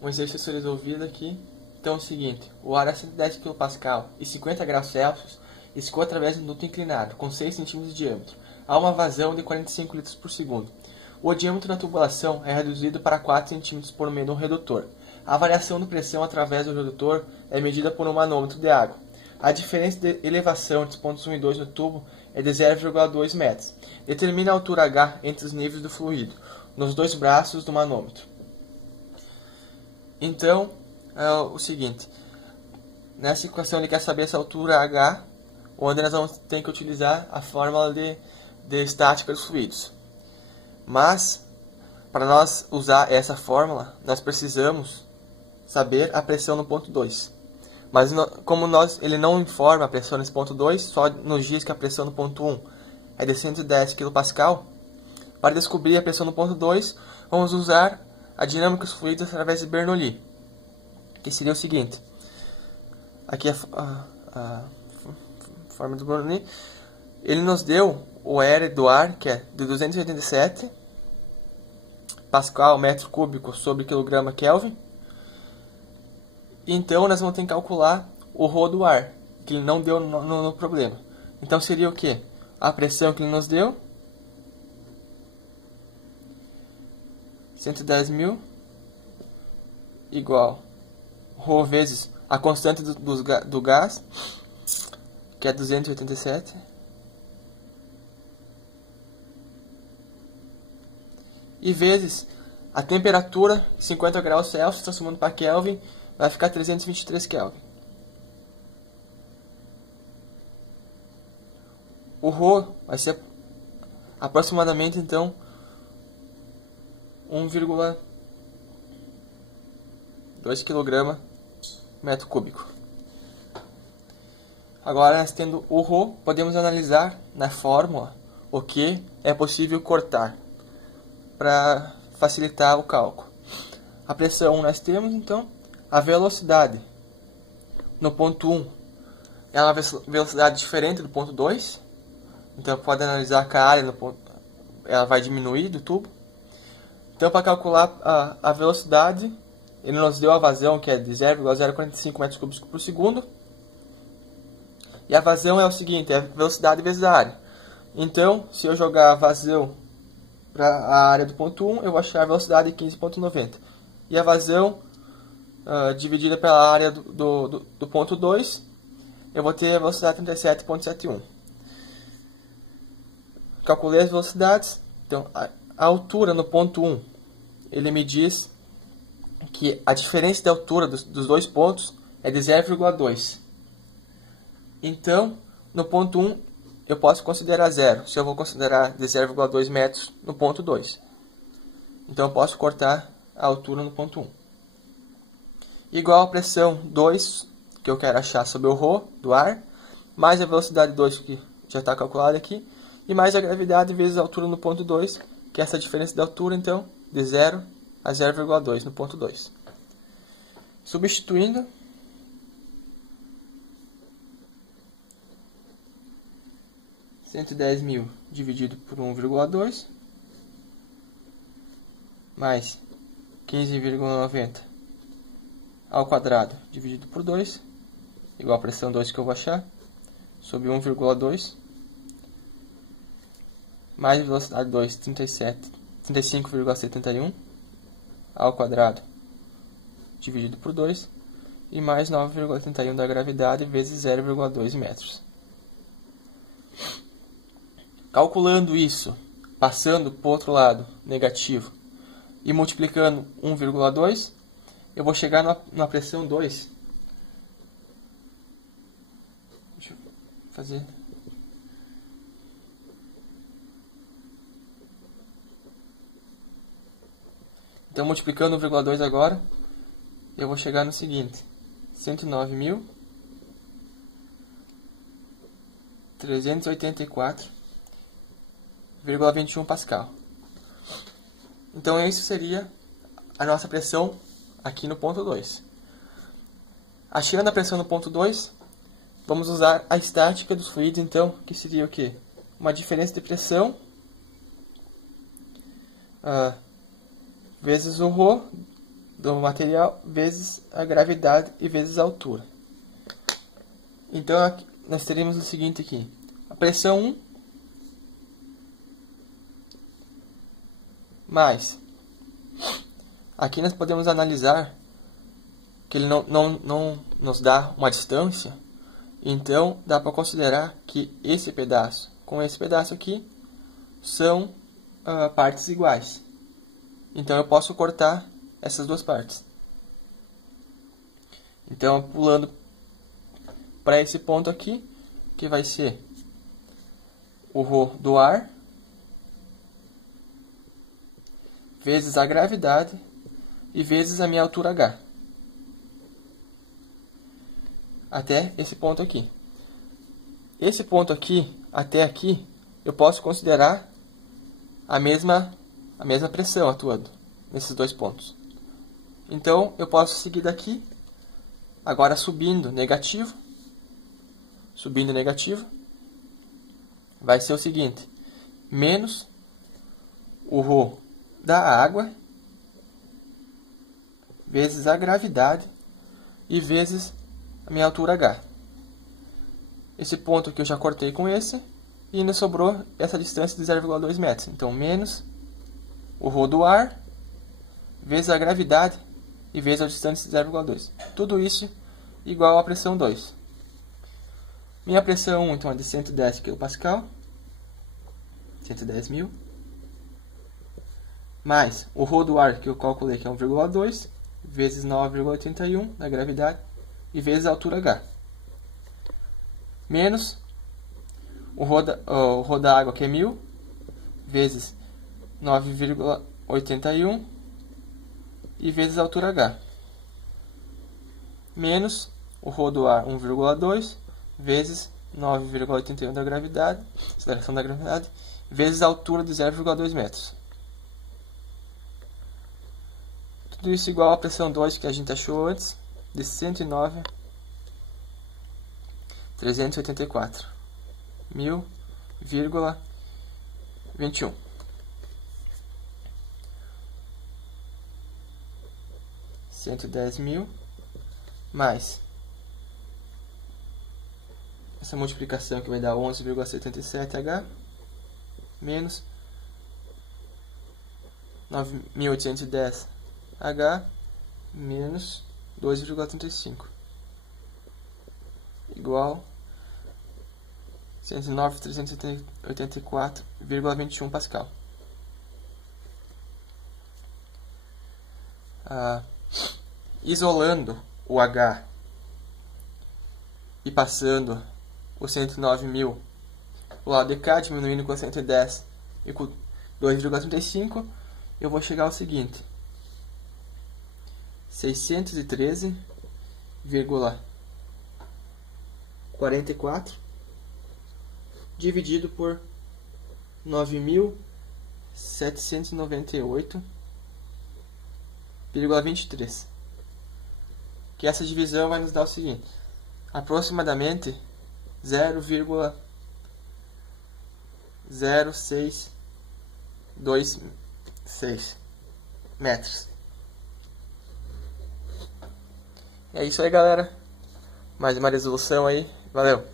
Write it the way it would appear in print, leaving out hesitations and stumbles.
Um exercício resolvido aqui. Então é o seguinte: o ar a 110 kPa e 50 graus Celsius escoa através de um duto inclinado com 6 cm de diâmetro. Há uma vazão de 45 litros por segundo. O diâmetro da tubulação é reduzido para 4 cm por meio no redutor. A variação de pressão através do redutor é medida por um manômetro de água. A diferença de elevação entre os pontos 1 e 2 no tubo é de 0,2 metros. Determine a altura H entre os níveis do fluido, nos dois braços do manômetro. Então, é o seguinte: nessa equação ele quer saber essa altura H, onde nós vamos ter que utilizar a fórmula de estática dos fluidos. Mas, para nós usar essa fórmula, nós precisamos saber a pressão no ponto 2. Mas como ele não informa a pressão nesse ponto 2, só nos diz que a pressão no ponto 1 é de 110 kPa, para descobrir a pressão no ponto 2, vamos usar a dinâmica dos fluidos através de Bernoulli, que seria o seguinte: aqui a forma do Bernoulli, ele nos deu o R do ar, que é de 287 Pascal metro cúbico sobre quilograma Kelvin. Então nós vamos ter que calcular o ρ do ar, que ele não deu no problema. Então seria o que? A pressão que ele nos deu, 110.000, igual ρ vezes a constante do gás, que é 287, e vezes a temperatura, 50 graus Celsius, transformando para Kelvin, vai ficar 323 Kelvin. O ρ vai ser aproximadamente, então, 1,2 kg metro cúbico. Agora, nós tendo o ρ, podemos analisar na fórmula o que é possível cortar para facilitar o cálculo. A pressão nós temos, então, a velocidade no ponto 1 é uma velocidade diferente do ponto 2. Então pode analisar que a área no ponto, ela vai diminuir do tubo. Então, para calcular a velocidade, ele nos deu a vazão, que é de 0,045 metros cúbicos por segundo. E a vazão é o seguinte: é a velocidade vezes a área. Então, se eu jogar a vazão para a área do ponto 1, eu vou achar a velocidade de 15,90. E a vazão dividida pela área do ponto 2, eu vou ter a velocidade 37,71. Calculei as velocidades. Então, a altura no ponto 1, ele me diz que a diferença de altura dos dois pontos é de 0,2. Então, no ponto 1, eu posso considerar 0, se eu vou considerar de 0,2 metros no ponto 2. Então, eu posso cortar a altura no ponto 1. Igual a pressão 2, que eu quero achar sobre o ρ do ar, mais a velocidade 2, que já está calculada aqui, e mais a gravidade vezes a altura no ponto 2, que é essa diferença de altura, então, de 0 a 0,2 no ponto 2. Substituindo, $110.000 dividido por 1,2 mais 15,90 ao quadrado dividido por 2, igual a pressão 2 que eu vou achar, sobre 1,2 mais velocidade 2, 35,71 ao quadrado dividido por 2 e mais 9,81 da gravidade vezes 0,2 metros. Calculando isso, passando para o outro lado, negativo, e multiplicando 1,2, eu vou chegar na pressão 2. Deixa eu fazer. Então, multiplicando 1,2 agora, eu vou chegar no seguinte: 109.384,21 Pascal. Então, isso seria a nossa pressão aqui no ponto 2. Achando a pressão no ponto 2, vamos usar a estática dos fluidos, então, que seria o quê? Uma diferença de pressão vezes o ρ do material, vezes a gravidade e vezes a altura. Então aqui, nós teremos o seguinte aqui. A pressão 1 mais. Aqui nós podemos analisar que ele não nos dá uma distância. Então dá para considerar que esse pedaço com esse pedaço aqui são partes iguais. Então eu posso cortar essas duas partes. Então pulando para esse ponto aqui, que vai ser o ρ do ar vezes a gravidade e vezes a minha altura h. Até esse ponto aqui. Esse ponto aqui, até aqui, eu posso considerar a mesma pressão atuando nesses dois pontos. Então, eu posso seguir daqui, agora subindo negativo, vai ser o seguinte, menos o ρ da água, vezes a gravidade e vezes a minha altura h. Esse ponto aqui eu já cortei com esse, e ainda sobrou essa distância de 0,2 metros. Então, menos o ρ do ar, vezes a gravidade e vezes a distância de 0,2. Tudo isso igual à pressão 2. Minha pressão 1, então, é de 110 kPa, 110.000, mais o ρ do ar, que eu calculei, que é 1,2, vezes 9,81 da gravidade, e vezes a altura h. Menos o ρ da água, que é 1000, vezes 9,81 e vezes a altura h. Menos o ρ do ar, 1,2, vezes 9,81 da gravidade, aceleração da gravidade, vezes a altura de 0,2 metros. Tudo isso igual à pressão 2 que a gente achou antes, de 109.384.000,21. $110.000 mais essa multiplicação que vai dar 11,77H menos 9.810H menos 2,35 igual 109.384,21 Pascal. Isolando o H e passando o 109.000 o lado de cá, diminuindo com 110 e com 2,35, eu vou chegar ao seguinte: 613,44 dividido por 9.798,23. Que essa divisão vai nos dar o seguinte: aproximadamente 0,0626 metros. É isso aí, galera. Mais uma resolução aí. Valeu!